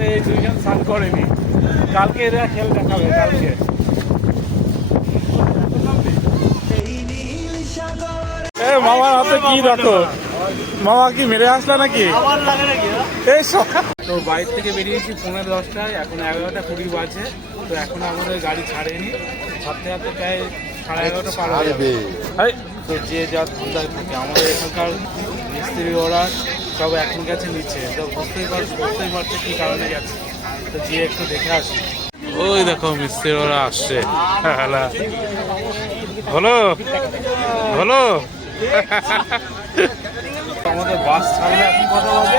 রাতে এই দুইজন স্নান করেনি। কালকে এরা খেল দেখাবে কালকে। মামার হাতে কি দেখো? মামা কি মেরে আসলা নাকি? এই তো বাইর থেকে বেরিয়েছি পনেরো দশটায় এখন এগারোটা কুড়ি বাজে। তো এখন আমাদের গাড়ি ছাড়েনি। ছাড়তে ছাড়তে প্রায় সাড়ে এগারোটা পার যাবে তো যে যা ধান্দায় থাকে আমাদের এখানকার মিস্ত্রি ওরা সব এখন গেছে নিচে তো বুঝতেই পারছি বুঝতেই পারছে কি কারণে যাচ্ছে। তো যে একটু দেখে আসি। ওই দেখো মিস্ত্রি ওরা আসছে। হ্যালো? হলো হলো আমাদের বাস ছাড়লে এখন কটা বাজে?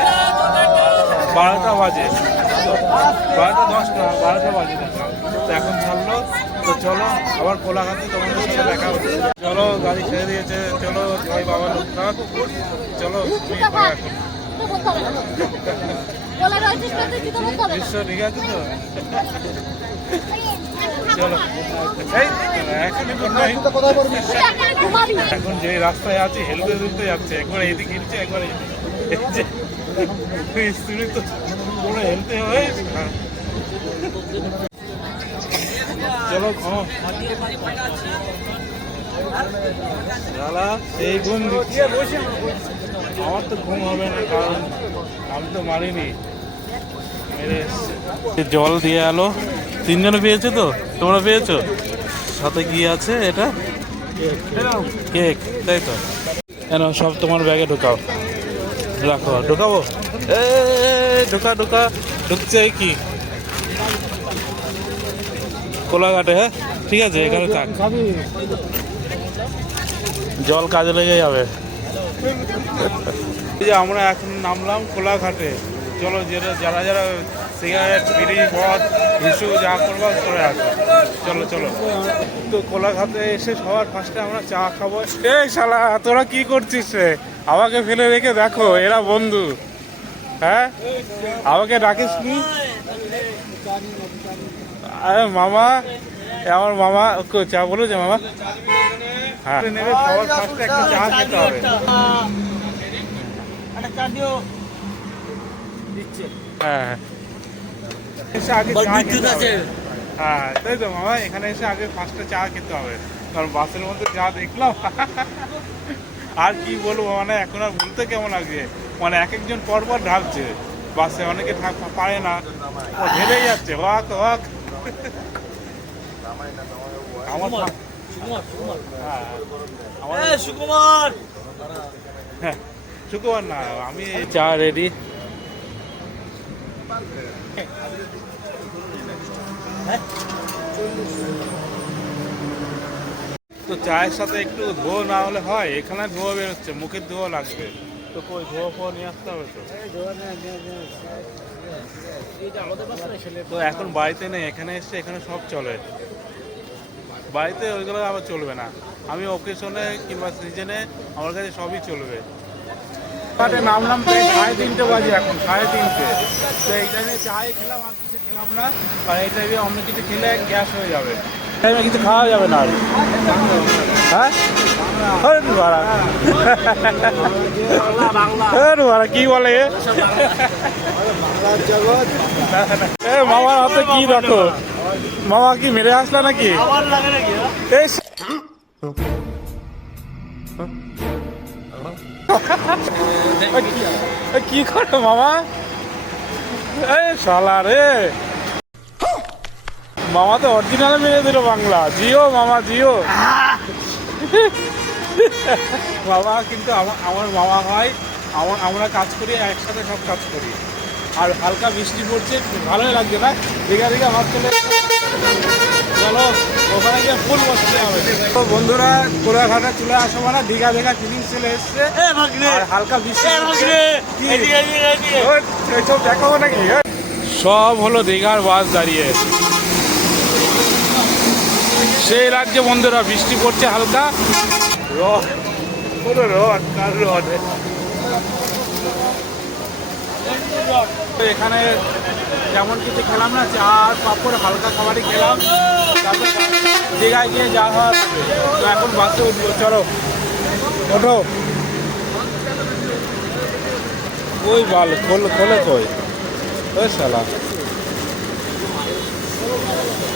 বারোটা বাজে। বারোটা দশটা বারোটা বাজে। তো এখন ছাড়লো তো চলো আবার কোলাঘাটে তোমাদের সাথে দেখা হচ্ছে। চলো গাড়ি ছেড়ে দিয়েছে চলো জয় বাবা লোকনাথ চলো এখন বিশ্ব ঠিক আছে তো চলো। এখন যে রাস্তায় আছে হেলতে দুলতে যাচ্ছে। একবার এদিকে হিলছে একবার স্ত্রী তো পুরো হেলতে হ্যাঁ। চলো শালা, সেই ঘুম আমার তো ঘুম হবে না কারণ আমি তো মারিনি। মেরে জল দিয়ে আলো। তিনজনে পেয়েছে তো? তোমরা পেয়েছ? সাথে কি আছে এটা? কেক তাই তো? কেন সব তোমার ব্যাগে ঢোকাও। রাখো ঢোকাবো? এ ঢোকা ঢোকা। ঢুকছে কি? কোলাঘাটে হ্যাঁ? ঠিক আছে এখানে থাক। জল কাজে লেগে যাবে। এই যে আমরা এখন নামলাম কোলাঘাটে। চলো যারা যারা যারা সিগারেট বিড়ি মদ হিসু যা করব করে আসো। চলো চলো। তো কোলাঘাটে এসে সবার ফার্স্টে আমরা চা খাব। এই শালা তোরা কি করছিস রে? আমাকে ফেলে রেখে দেখো এরা বন্ধু। হ্যাঁ? আমাকে ডাকিস নি? আরে মামা আমার মামা চা বলো যে মামা। হ্যাঁ। নেবে সবার ফার্স্টে একটা চা খেতে হবে হ্যাঁ। এসে আগে চা খেতে হবে। হ্যাঁ তাই তো মামা এখানে এসে আগে ফার্স্টে চা খেতে হবে। কারণ বাসের মধ্যে যা দেখলাম আর কি বলব মানে এখন আর বলতে কেমন লাগছে? মানে এক একজন পর পর ঢাকছে। বাসে অনেকে ঢাক- পারে না। ও ঢেলেই যাচ্ছে ওয়াক ওয়াক হ্যাঁ, আমার- সুকুমার! হ্যাঁ, না আমি চা রেডি তো চায়ের সাথে একটু ধোয়া না হলে হয় এখানে ধোয়া বেরোচ্ছে মুখের ধোয়া লাগবে। তো কই ধোয়া ফোয়া নিয়ে আসতে হবে তো? তো এখন বাড়িতে নেই এখানে এসে এখানে সব চলে। বাড়িতে ওইগুলো আবার চলবে না। আমি অকেশনে কিংবা সিজনে আমার কাছে সবই চলবে। ঘাটে নামলাম প্রায় সাড়ে তিনটে বাজে এখন সাড়ে তিনটে। তো এই টাইমে চাই খেলাম আর কিছু খেলাম না। আর এই টাইমে অন্য কিছু খেলে গ্যাস হয়ে যাবে। টাইমে কিছু খাওয়া যাবে না আর। হ্যাঁ? কি বলে এ? এ মামার হাতে কি দেখো? মামা কি মেরে আসলা নাকি? কি করে মামা? এই শালা রে। মামা তো অরিজিনাল মেরে দিল বাংলা। জিও মামা, জিও। বাবা কিন্তু আমা- আমার মামা হয় আমার আমরা কাজ করি, একসাথে সব কাজ করি। আর হালকা বৃষ্টি পড়ছে ভালোই লাগছে না। দীঘা দীঘা ভাব চলে চলো ওখানে গিয়ে ফুল বসতে হবে। তো বন্ধুরা কোলাঘাটে চলে আসো মানে দীঘা দীঘা ফিলিং চলে এসছে। আর হালকা বৃষ্টি দেখাবো নাকি হ্যাঁ? সব হলো দীঘার বাস দাঁড়িয়ে। সেই রাজ্যে বন্ধুরা বৃষ্টি পড়ছে হালকা। রড পুরো রড কার রড এখানে যেমন কিছু খেলাম না, চা পাপড়, হালকা খাবারই খেলাম। দীঘায় গিয়ে যা হবে। তো এখন বাসে উঠবো। চলো, ওঠো। ওই বাল, খোল খোলে কই ওই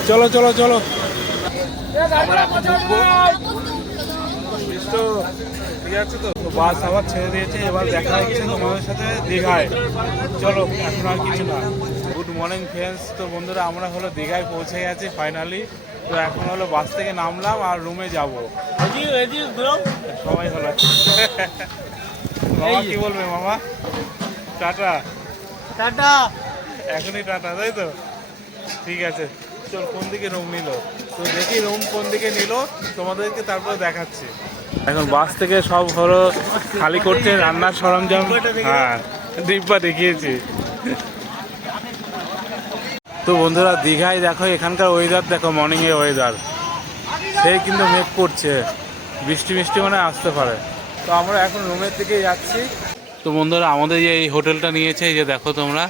চলো চলো চলো। বিষ্ণু, ঠিক আছে তো? তো বাস আবার ছেড়ে দিয়েছে এবার দেখা হচ্ছে তোমাদের সাথে দীঘায়। চলো এখন আর কিছু না। গুড মর্নিং ফ্রেন্ডস তো বন্ধুরা আমরা হলো দীঘায় পৌঁছে গেছি ফাইনালি তো এখন হলো বাস থেকে নামলাম আর রুমে যাব। সবাই হলো মামা কি বলবে মামা? টাটা। টাটা। এখনই টাটা তাই তো? ঠিক আছে। চল কোন দিকে রুম নিল? তো দেখি রুম কোন দিকে নিল তোমাদেরকে তারপরে দেখাচ্ছি। এখন বাস থেকে সব হলো খালি করছে, রান্নার সরঞ্জাম হ্যাঁ ডিব্বা দেখিয়েছি। তো বন্ধুরা, দীঘায় দেখো, এখানকার ওয়েদার দেখো মর্নিং এর ওয়েদার সে কিন্তু মেঘ করছে। বৃষ্টি বৃষ্টি মানে আসতে পারে। তো আমরা এখন রুমের দিকে যাচ্ছি। তো বন্ধুরা, আমাদের যে এই হোটেলটা নিয়েছে যে দেখো তোমরা,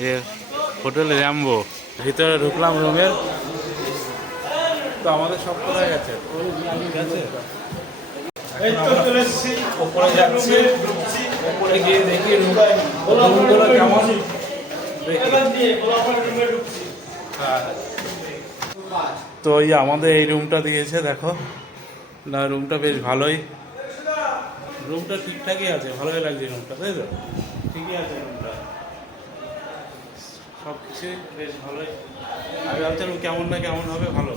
এই হোটেল র্যাম্বো ভিতরে ঢুকলাম রুমের তো আমাদের সব কোথায় গেছে? ঠিক আছে? ওপরে যাচ্ছি ওপরে গিয়ে দেখি রুম রুমগুলো কেমন? হ্যাঁ। তো এই আমাদের এই রুমটা দিয়েছে দেখো। না রুমটা বেশ ভালোই। রুমটা ঠিকঠাকই আছে ভালোই লাগছে রুমটা তাই তো? ঠিকই আছে রুমটা। সব কিছুই বেশ ভালোই। আমি ভাবছিলাম কেমন না কেমন হবে ভালো।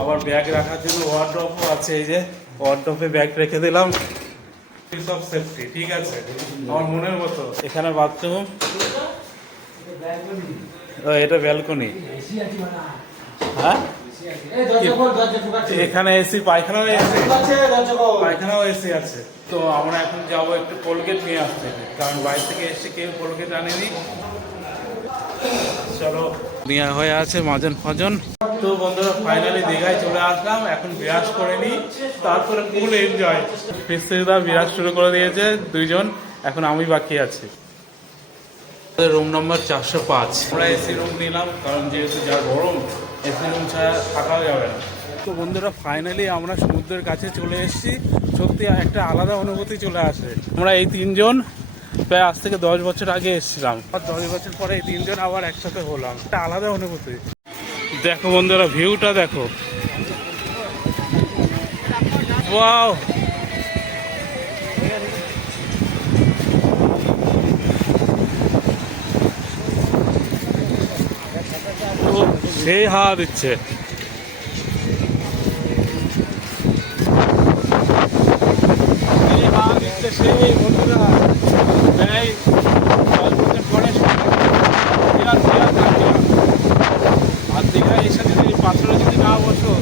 আবার ব্যাগ রাখার জন্য ওয়ার্ড্রপও আছে, এই যে ওয়ার্ড্রপে ব্যাগ রেখে দিলাম। সব সেফটি ঠিক আছে? আমার মনের মতো। এখানে বাথরুম ও, এটা ব্যালকনি হ্যাঁ? এখানে এসি পায়খানাও এসি পায়খানাও এসি আছে। তো আমরা এখন যাব একটু কোলগেট নিয়ে আসতে। কারণ বাইরে থেকে এসে কেউ কোলগেট আনেনি। চলো। নেওয়া হয়ে আছে মাজন ফজন। তো বন্ধুরা ফাইনালি দীঘায় চলে আসলাম। এখন বিরাজ করে নিই। তারপরে ফুল এনজয় ফিস্তিদা বিরাজ শুরু করে দিয়েছে দুইজন। এখন আমি বাকি আছি। রুম নম্বর চারশো পাঁচ। আমরা এসি রুম নিলাম কারণ যেহেতু যা গরম এসি রুম ছাড়া থাকাও যাবে না। তো বন্ধুরা ফাইনালি আমরা সমুদ্রের কাছে চলে এসেছি। সত্যি একটা আলাদা অনুভূতি চলে আসে। আমরা এই তিনজন প্রায় আজ থেকে দশ বছর আগে এসেছিলাম। আর দশ বছর পরে এই তিনজন আবার একসাথে হলাম। একটা আলাদা অনুভূতি। দেখো বন্ধুরা ভিউটা দেখো। ওয়াও সেই হাওয়া দিচ্ছে সেই বন্ধুরা। পরে। আর দীঘায় পাথরে যদি না বসো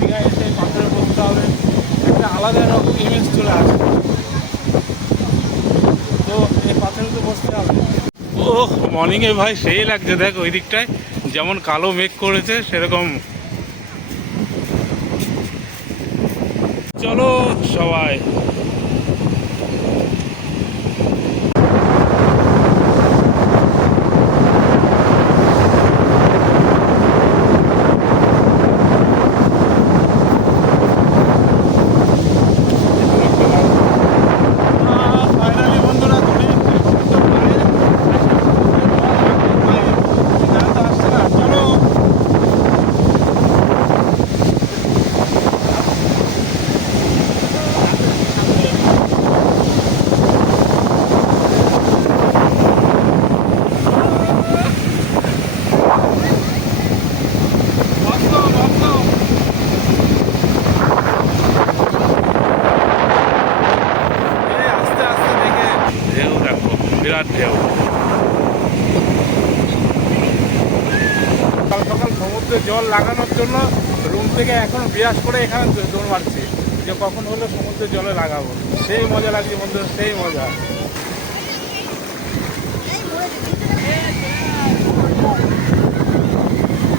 দীঘায় এসে পাথরে বসতে হবে। একটা আলাদা রকম ইমেজ চলে তো এই পাথরে তো বসতে হবে। মর্নিংয়ে ভাই সেই লাগছে, দেখ ওই দিকটায় যেমন কালো মেঘ করেছে, সেরকম। চলো সবাই ফাইনালি বন্ধুরা চলে এসেছি চলো এই আস্তে আস্তে দেখে ঢেউ দেখো বিরাট ঢেউ সকাল সকাল সমুদ্রে জল লাগানোর জন্য রুম থেকে এখন বিরাজ করে এখানে দৌড় মারছি যে কখন হলো সমুদ্রের জলে লাগাবো। সেই মজা লাগছে বন্ধু, সেই মজা।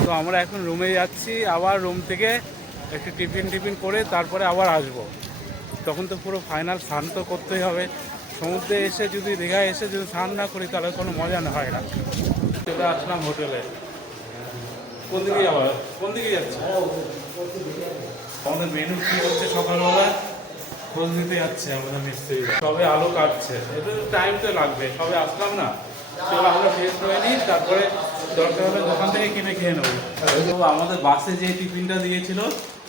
তো আমরা এখন রুমে যাচ্ছি, আবার রুম থেকে একটু টিফিন টিফিন করে তারপরে আবার আসব। তখন তো পুরো ফাইনাল স্নান তো করতেই হবে। সমুদ্রে এসে যদি দীঘায় এসে যদি স্নান না করি, তাহলে কোনো মজা না হয় না। চলে আসলাম হোটেলে। কোন দিকে যাব কোন দিকে যাচ্ছে? আমাদের মেনু কি হচ্ছে সকালবেলা? খোঁজ দিতে যাচ্ছে আমাদের মিস্ত্রি। সবে আলো কাটছে। এটা টাইম তো লাগবে। সবে আসলাম না। চলো আমরা ফ্রেশ হয়ে নিই তারপরে দরকার হলে দোকান থেকে কিনে খেয়ে নেব। আমাদের বাসে যে টিফিনটা দিয়েছিল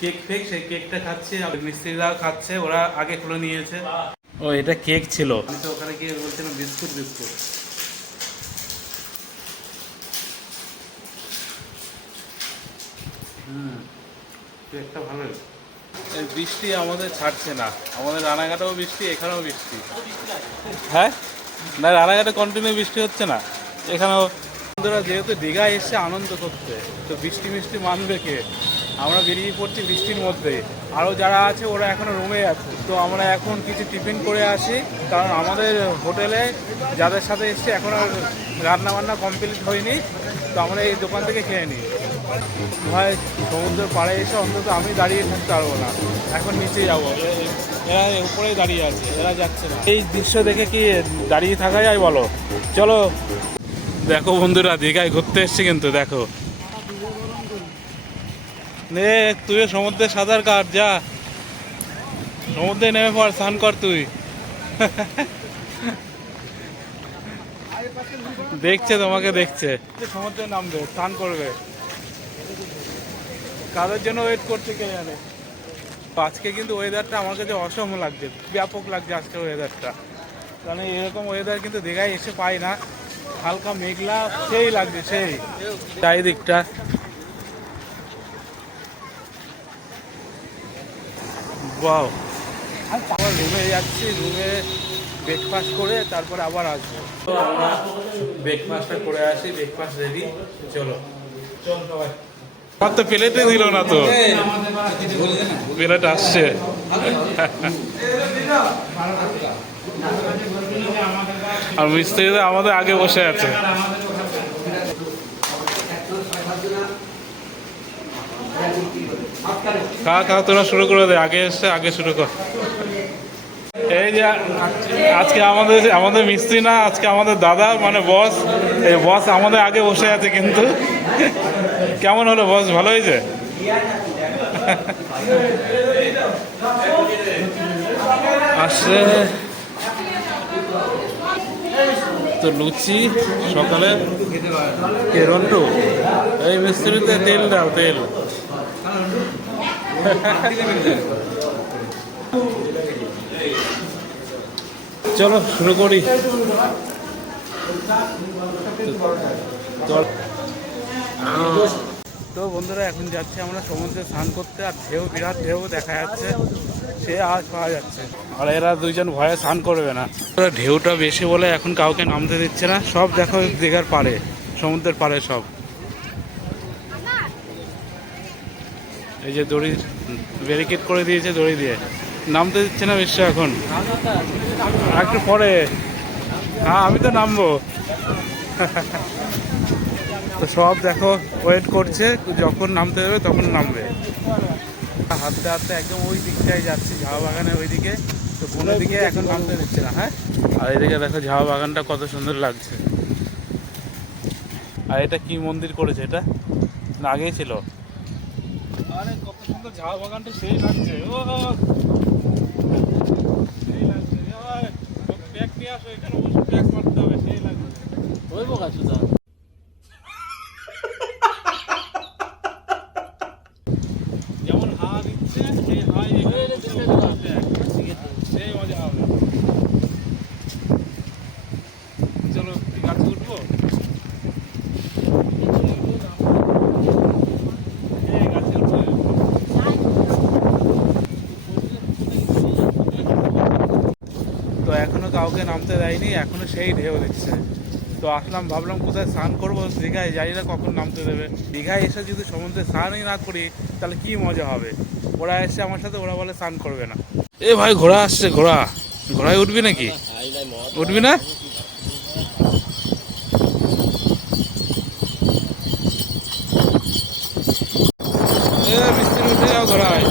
কেক ফেক সেই কেকটা খাচ্ছে। আর মিস্ত্রিরা খাচ্ছে ওরা আগে খুলে নিয়েছে। ও এটা কেক ছিল। আমি তো ওখানে গিয়ে বলছিলাম বিস্কুট বিস্কুট। হুম কেকটা ভালো এই বৃষ্টি আমাদের ছাড়ছে না। আমাদের রানাঘাটেও বৃষ্টি এখানেও বৃষ্টি। হ্যাঁ? না রানাঘাটে কন্টিনিউ বৃষ্টি হচ্ছে না। এখানেও বন্ধুরা যেহেতু দীঘায় এসছে আনন্দ করতে তো বৃষ্টি মিষ্টি মানবে কে? আমরা বেরিয়ে পড়ছি বৃষ্টির মধ্যে। আরও যারা আছে ওরা এখনও রুমে আছে। তো আমরা এখন কিছু টিফিন করে আসি কারণ আমাদের হোটেলে যাদের সাথে এসছে এখন আর রান্না বান্না কমপ্লিট হয়নি। তো আমরা এই দোকান থেকে খেয়ে নিই। ভাই, সমুদ্রের পাড়ে এসে অন্তত আমি দাঁড়িয়ে থাকতে পারব না। এখন নিচে যাব। এরা উপরেই দাঁড়িয়ে আছে, এরা যাচ্ছে না। এই দৃশ্য দেখে কি দাঁড়িয়ে থাকা যায় বলো? চলো। দেখো বন্ধুরা, দীঘায় ঘুরতে এসছি কিন্তু, দেখো। নে তুই সমুদ্রে সাঁতার কাট, যা। সমুদ্রে নেমে পড়, স্নান কর তুই। দেখছে তোমাকে, দেখছে। সমুদ্রে নামবে, স্নান করবে। কাদের জন্য ওয়েট করছে কে জানে? আজকে কিন্তু ওয়েদারটা আমার কাছে অসম লাগছে, ব্যাপক লাগছে আজকের ওয়েদারটা কারণ এরকম ওয়েদার কিন্তু দীঘায় এসে পাই না, হালকা মেঘলা, সেই লাগছে, সেই। চারিদিকটা বাও রুমে যাচ্ছি রুমে ব্রেকফাস্ট করে তারপরে আবার আসব। তো আমরা ব্রেকফাস্টটা করে আসি ব্রেকফাস্ট রেডি চলো। চল সবাই। আমার তো প্লেটে দিল না তো। প্লেট আসছে। আর মিস্ত্রিরা আমাদের আগে বসে আছে। খা খা, তোরা শুরু করে দে, আগে এসছে আগে শুরু কর। এই যে, আজকে আমাদের আমাদের মিস্ত্রি না, আজকে আমাদের দাদা মানে বস এই বস আমাদের আগে বসে আছে কিন্তু। কেমন হলো বস? ভালো হয়েছে? আসছে। তো লুচি সকালে। কে রন্টু এই মিস্ত্রিতে তেল দাও তেল। চলো শুরু করি। চল। তো বন্ধুরা, এখন যাচ্ছি আমরা সমুদ্রে স্নান করতে, আর ঢেউ, বিরাট ঢেউ দেখা যাচ্ছে। সে আজ পাওয়া যাচ্ছে। আর এরা দুইজন ভয়ে স্নান করবে না। ঢেউটা বেশি বলে এখন কাউকে নামতে দিচ্ছে না। সব দেখো দীঘার পাড়ে, সমুদ্রের পাড়ে সব। এই যে দড়ি ব্যারিকেড করে দিয়েছে দড়ি দিয়ে। নামতে দিচ্ছে না বিশ্ব এখন। একটু পরে। হ্যাঁ আমি তো নামবো। তো সব দেখো ওয়েট করছে যখন নামতে দেবে তখন নামবে। হাঁটতে হাঁটতে একদম ওই দিকটায় যাচ্ছি ঝাও বাগানের ওই দিকে তো কোনো দিকে এখন নামতে দিচ্ছে না হ্যাঁ? আর এদিকে দেখো ঝাও বাগানটা কত সুন্দর লাগছে। আর এটা কি মন্দির করেছে এটা? না আগেই ছিল। আরে কত সুন্দর ঝাও বাগানটা সেই লাগছে। ও সেই লাগছে। ওই, ব্যাগ নিয়ে আসো এখানে ব্যাগ মারতে হবে সেই লাগছে। যেমন হাওয়া দিচ্ছে সেই হাওয়াই এখানে বসে বসে আছে। সেই মজা হবে চলো এই গাছে উঠবো এই গাছে উঠবো তো এখনও নামতে দেয়নি এখনও সেই ঢেউ দিচ্ছে তো আসলাম ভাবলাম কোথায় স্নান করব দীঘায় যাই না কখন নামতে দেবে। দীঘায় এসে যদি সমুদ্রে স্নানই না করি তাহলে কি মজা হবে? ওরা এসে আমার সাথে ওরা বলে স্নান করবে না। এ ভাই ঘোড়া আসছে ঘোড়া। ঘোড়ায় উঠবি নাকি? উঠবি না এ মিস্ত্রি উঠে যাও ঘোড়ায়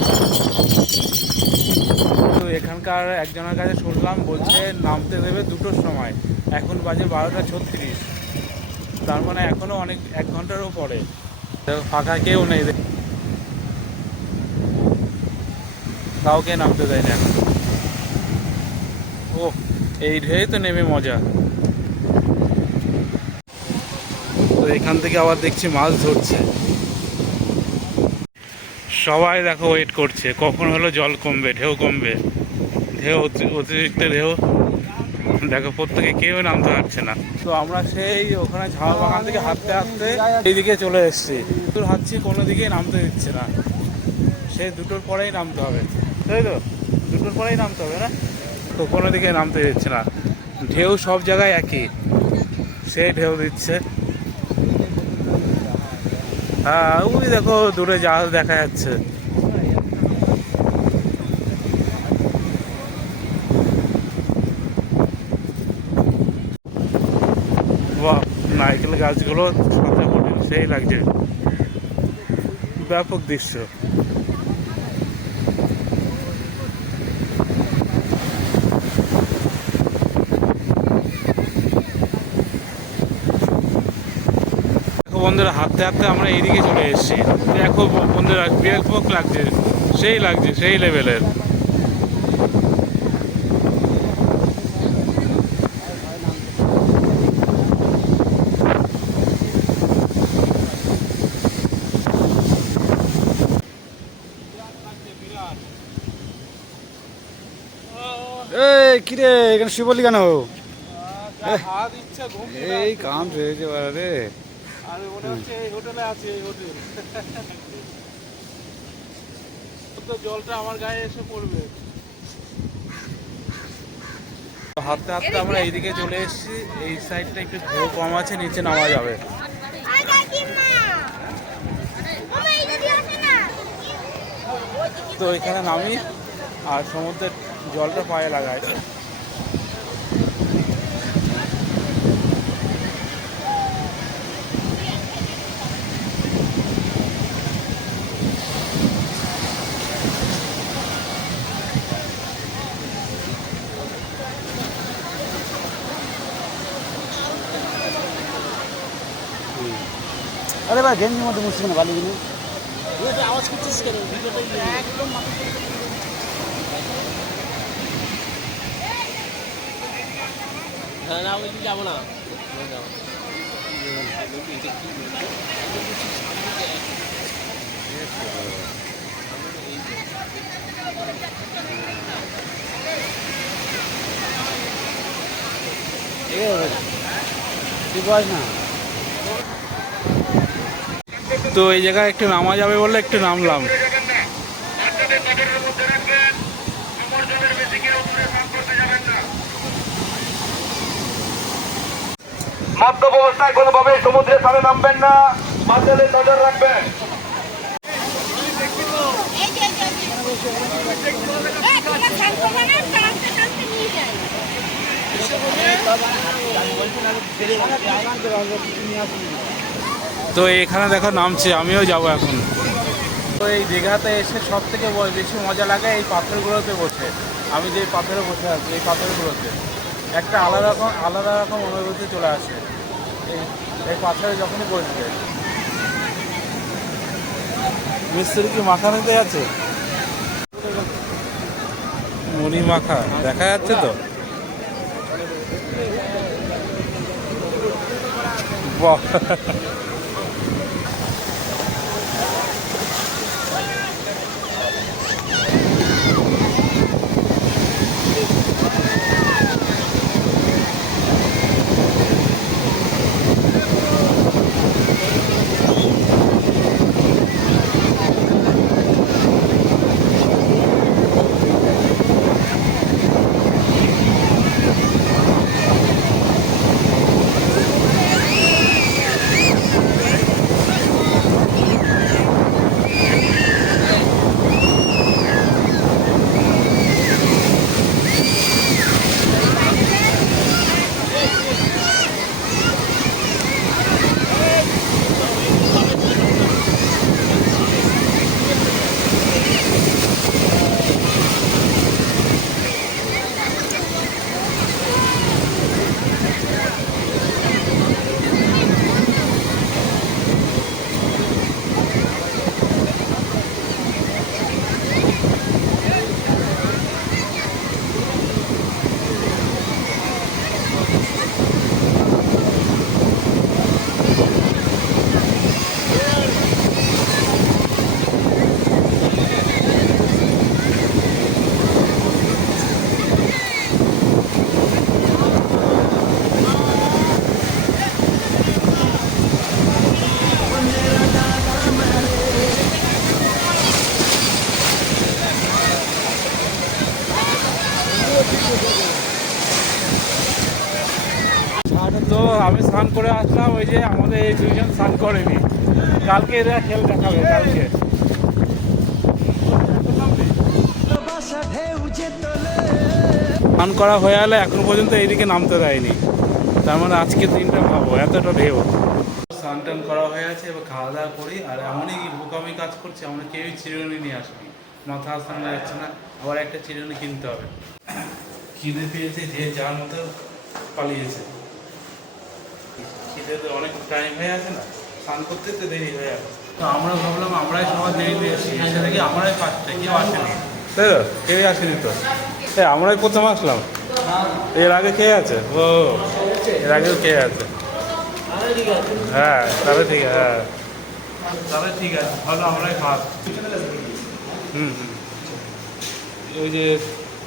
তো এখানকার একজনের কাছে শুনলাম বলছে নামতে দেবে দুটোর সময়। এখন বাজে বারোটা ছত্রিশ। তার মানে এখনও অনেক, এক ঘন্টারও পরে ফাঁকা কেউ নেই কাউকে নামতে দেয় না ও এই ঢেউ তো নেমে মজা। তো এখান থেকে আবার দেখছি মাছ ধরছে। সবাই দেখো ওয়েট করছে। কখন হলো জল কমবে, ঢেউ কমবে। ঢেউ, অতি- অতিরিক্ত ঢেউ। দেখো, প্রত্যেকে কেউ নামতে পারছে না। তো আমরা সেই ওখানে ঝাড় বাগান থেকে হাঁটতে হাঁটতে এইদিকে চলে এসেছি। তোর হাঁটছি কোনো দিকেই নামতে দিচ্ছে না। সেই দুটোর পরেই নামতে হবে। তাই তো? দুটোর পরেই নামতে হবে না? তো কোনো দিকে নামতে দিচ্ছে না। ঢেউ সব জায়গায় একই। সে ঢেউ দিচ্ছে। হ্যাঁ ওই দেখো, দূরে জাহাজ দেখা যাচ্ছে বাহ নারকেল গাছগুলো ফোটে সেই লাগছে। ব্যাপক দৃশ্য। বন্ধুরা, হাঁটতে হাঁটতে আমরা এইদিকে চলে এসেছি। দেখো বন্ধুরা ব্যাপক লাগছে, সেই লাগছে, সেই লেভেলের এই কিরে এখানে শুয়ে বললি কেন হাত ইচ্ছা ঘুম এই কাম রয়েছে বাড়া রে। হচ্ছে হোটেলে আছি তো জলটা আমার গায়ে এসে পড়বে। হাঁটতে হাঁটতে আমরা এইদিকে চলে এসেছি। এই সাইডটা একটু ঢেউ কম আছে নিচে নামা যাবে। তো এখানে নামি আর সমুদ্রের জলটা পায়ে লাগায়। ভাই গেঞ্জির মধ্যে মুসছে না বালি কিনে? তুই বস না। তো এই জায়গায় একটু নামা যাবে বলে একটু নামলাম মধ্য অবস্থায় কোনোভাবে সমুদ্রের সামনে নামবেন না মাঝখানে নজর রাখবেন এই যে এই যে, এই যে এই তোমরা শান্ত মানে টানতে টানতে নিয়ে যায় তো এখানে দেখো নামছে আমিও যাব এখন। তো এই দীঘাতে এসে সব থেকে বেশি মজা লাগে এই পাথরগুলোতে বসে। আমি যে পাথরে বসে আছি এই পাথরগুলোতে। একটা আলাদা রকম আলাদা রকম অনুভূতি চলে আসে। এই এই পাথরে যখনই বসবে। মিস্ত্রি কি মাখা নিতে আছে মুড়ি মাখা দেখা যাচ্ছে তো? বাহ। তো আমি স্নান করে আসলাম, ওই যে আমাদের এই দুইজন স্নান করেনি। কালকে এরা খেল দেখাবে, কালকে। স্নান করা হয়ে গেলে এখন পর্যন্ত এইদিকে নামতে দেয়নি। তার মানে আজকে দিনটা ভাবো, এতটা ঢেউ। স্নান টান করা হয়ে আছে, এবার খাওয়া দাওয়া করি, আর এমনই বোকামি কাজ করছে, আমরা কেউই চিরুনি নিয়ে আসবি মাথা আসানো যাচ্ছে না, আবার একটা চিরুনি কিনতে হবে। খিদে পেয়েছে, যে যার মতো পালিয়েছে। খিদে তো অনেক টাইম হয়ে আছে না, স্নান করতে তো দেরি হয়ে যাবে তো আমরা ভাবলাম, আমরাই সবার দেরিতে এসেছি এসে দেখি আমরাই ফার্স্টে কেউ আসেনি তাই তো, কেউই আসেনি তো? এই আমরাই প্রথম আসলাম। এর আগে কে আছে? ও, এর আগেও কে আছে? হ্যাঁ তাহলে ঠিক আছে হ্যাঁ। তাহলে ঠিক আছে, ভালো, আমরাই ফার্স্ট হুম হুম। ওই যে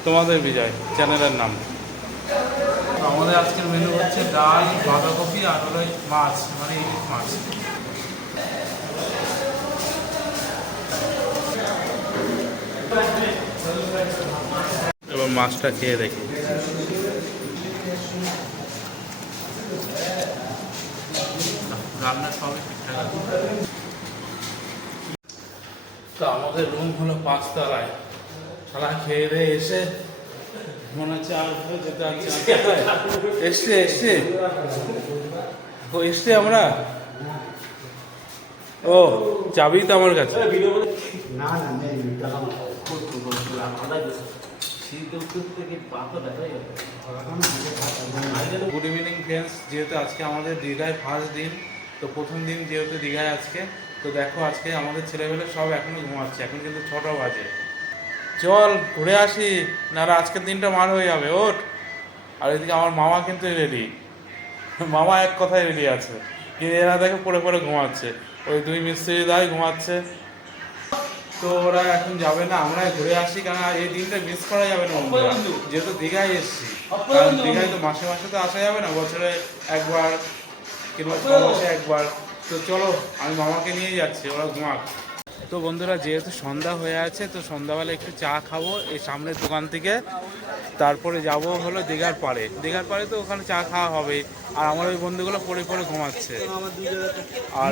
তোমাদের বিজয় চ্যানেলের নাম। আমাদের আজকের মেনু হচ্ছে ডাল বাঁধাকপি আর হলো মাছ মানে ইলিশ মাছ। এবার মাছটা খেয়ে দেখি। রান্না সবই ঠিকঠাক আছে। তো আমাদের রুম হলো পাঁচতলায়। সারা খেয়ে দিয়ে এসে মনে হচ্ছে আর যেতে না এসছে এসছে। ও এসছে আমরা? ও চাবি তো আমার কাছে। গুড ইভিনিং ফ্রেন্ডস যেহেতু আজকে আমাদের দীঘায় ফার্স্ট দিন তো প্রথম দিন যেহেতু দীঘায় আজকে তো দেখো আজকে আমাদের ছেলেমেলে সব এখনও ঘুমাচ্ছে এখন কিন্তু ছটা বাজে। চল ঘুরে আসি নাহলে আজকের দিনটা মার হয়ে যাবে ওঠ। আর এদিকে আমার মামা কিন্তু রেডি মামা এক কথায় রেডি আছে। কিন্তু এরা দেখে পড়ে পড়ে ঘুমাচ্ছে। ওই দুই মিস্ত্রি দায় ঘুমাচ্ছে। তো ওরা এখন যাবে না আমরা ঘুরে আসি কারণ এই দিনটা মিস করা যাবে না যেহেতু দীঘায় এসছি। কারণ দীঘায় তো মাসে মাসে তো আসা যাবে না বছরে একবার কিংবা মাসে একবার। তো চলো আমি মামাকে নিয়ে যাচ্ছি ওরা ঘুমাক। তো বন্ধুরা যেহেতু সন্ধ্যা হয়ে আছে তো সন্ধ্যাবেলা একটু চা খাব এই সামনের দোকান থেকে। তারপরে যাব হলো দীঘার পাড়ে। দীঘার পাড়ে তো ওখানে চা খাওয়া হবে। আর আমার ওই বন্ধুগুলো পড়ে পড়ে ঘুমাচ্ছে। আর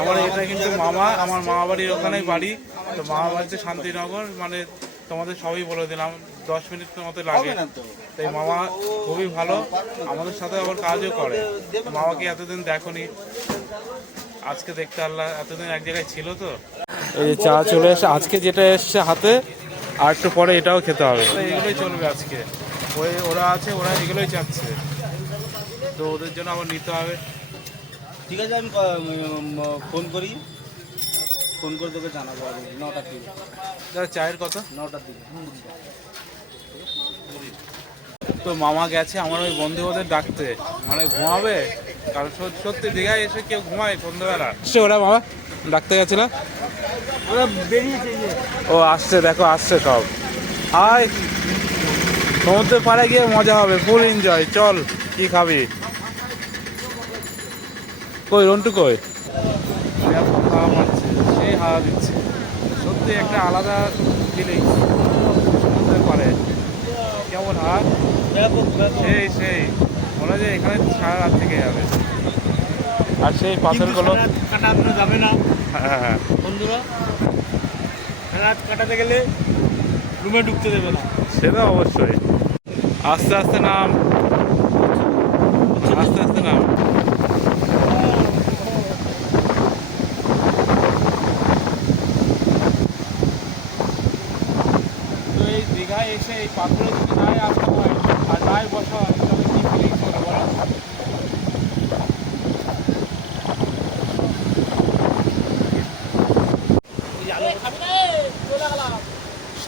আমার এটা কিন্তু মামা আমার মামা বাড়ির ওখানেই বাড়ি। তো মামা বাড়িতে শান্তিনগর মানে তোমাদের সবই বলে দিলাম দশ মিনিট মতো লাগে। তাই মামা খুবই ভালো। আমাদের সাথে আবার কাজও করে। মামাকে এতদিন দেখনি। আজকে দেখতে আল্লাহ এতদিন এক জায়গায় ছিল তো? এই যে চা চলে এসে আজকে যেটা এসছে হাতে আর একটু পরে এটাও খেতে হবে। এগুলোই চলবে আজকে। ওই ওরা আছে ওরা এগুলোই চাচ্ছে। তো ওদের জন্য আবার নিতে হবে। ঠিক আছে আমি ফোন করি। ফোন করে তোকে জানাব আমি নটার দিকে। দাদা চায়ের কথা? নটার দিকে। তো মামা গেছে আমার ওই বন্ধু ওদের ডাকতে। মানে ঘুমাবে? কারণ সত- সত্যি দীঘায় এসে কেউ ঘুমায় সন্ধ্যাবেলা আসছে ওরা মামা ডাকতে গেছিল ওরা বেরিয়েছে ও আসছে দেখো আসছে সব। আয় সমুদ্রের পাড়ে গিয়ে মজা হবে ফুল এনজয় চল কি খাবি? কই রন্টু কই? হাওয়া মারছে সেই হাওয়া দিচ্ছে। সত্যি একটা আলাদা ফিলিং সমুদ্রের পাড়ে কেমন হাওয়া? সেই সেই। হয় যে এখানে সারা রাত থেকে যাবে। আর সেই পাথরগুলো কাটানো যাবে না। হ্যাঁ। হ্যাঁ বন্ধুরা রাত কাটাতে গেলে রুমে ঢুকতে দেবে না। সেটা অবশ্যই। আস্তে আস্তে নাম। আস্তে আস্তে নাম। তো এই দীঘায় এসে এই পাথরে যদি নাই আসা হয় আর নাই বসা হয় তাহলে কি ফিলিংস হবে বলো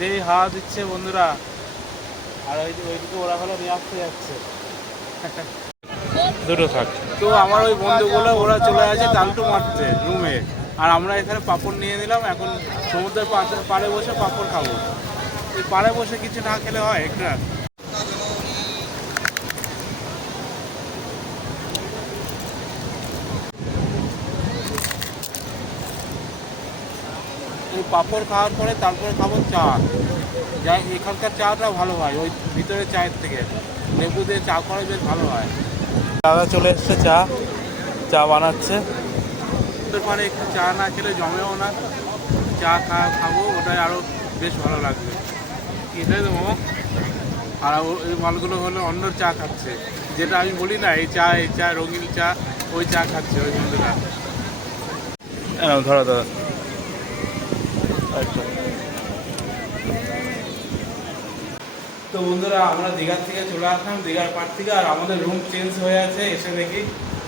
সেই হাওয়া দিচ্ছে বন্ধুরা। আর ওই ওইদিকে ওরা হলো নিয়ে আসতে যাচ্ছে। দুটো থাক। তো আমার ওই বন্ধুগুলো ওরা চলে আসে তালটু মারতে রুমে আর আমরা এখানে পাপড় নিয়ে নিলাম এখন সমুদ্রের পাড়ে বসে পাপড় খাব। ওই পাড়ে বসে কিছু না খেলে হয় একটা পাপড় খাওয়ার পরে তারপরে খাব চা। যা এখানকার চাটা ভালো হয়, ওই ভিতরে চায়ের থেকে। লেবু দিয়ে চা করে বেশ ভালো হয়। দাদা চলে এসছে চা চা বানাচ্ছে। পরে একটু চা না খেলে জমেও না। চা খা, খাব, ওটাই আরও বেশ ভালো লাগবে। এটাই দেবো। আর ওই মালগুলো হলো অন্য চা খাচ্ছে। যেটা আমি বলি না, এই চা এই চা, রঙিন চা, ওই চা খাচ্ছে ওই বন্ধুরা। ধরো দাদা। তো বন্ধুরা আমরা দীঘার থেকে চলে আসলাম দীঘার পার থেকে আর আমাদের রুম চেঞ্জ হয়ে আছে এসে দেখি।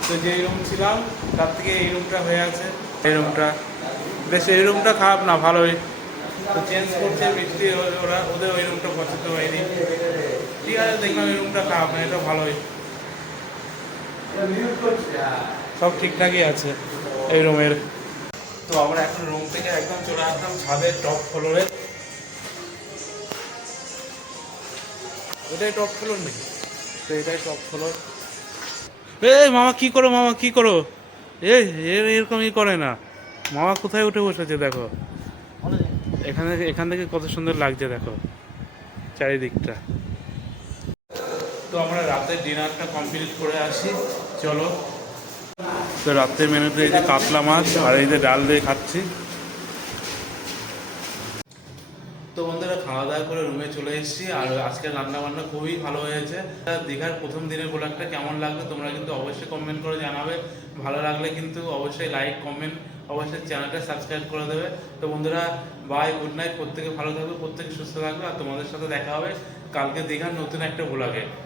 তো যেই রুম ছিলাম তার থেকে এই রুমটা হয়ে আছে। এই রুমটা বেশ এই রুমটা খারাপ না ভালোই। তো চেঞ্জ করছে বৃষ্টি ওরা ওদের ওই রুমটা পছন্দ হয়নি। ঠিক আছে দেখলাম এই রুমটা খারাপ না এটা ভালোই। সব ঠিকঠাকই আছে এই রুমের তো আমরা এখন রুম থেকে একদম চলে আসলাম ছাদের টপ ফ্লোরে এটাই টপ ফ্লোর নাকি? তো এটাই টপ ফ্লোর এ মামা কি করো, মামা কি করো? এ এর এরকমই করে না। মামা কোথায় উঠে বসেছে দেখো। এখানে, এখান থেকে কত সুন্দর লাগছে দেখো, চারিদিকটা। তো আমরা রাতের ডিনারটা কমপ্লিট করে আসি। চলো। তো রাতের মেনুতে এই যে কাতলা মাছ আর এই যে ডাল দিয়ে খাচ্ছি। তো বন্ধুরা খাওয়া দাওয়া করে রুমে চলে এসেছি আর আজকের রান্না বান্না খুবই ভালো হয়েছে। দীঘার প্রথম দিনের ব্লগটা কেমন লাগল তোমরা কিন্তু অবশ্যই কমেন্ট করে জানাবে। ভালো লাগলে কিন্তু অবশ্যই লাইক কমেন্ট অবশ্যই চ্যানেলটা সাবস্ক্রাইব করে দেবে। তো বন্ধুরা বাই গুড নাইট প্রত্যেকে ভালো থাকবে, প্রত্যেকে সুস্থ থাকবে। আর তোমাদের সাথে দেখা হবে কালকে দীঘার নতুন একটা ব্লগে।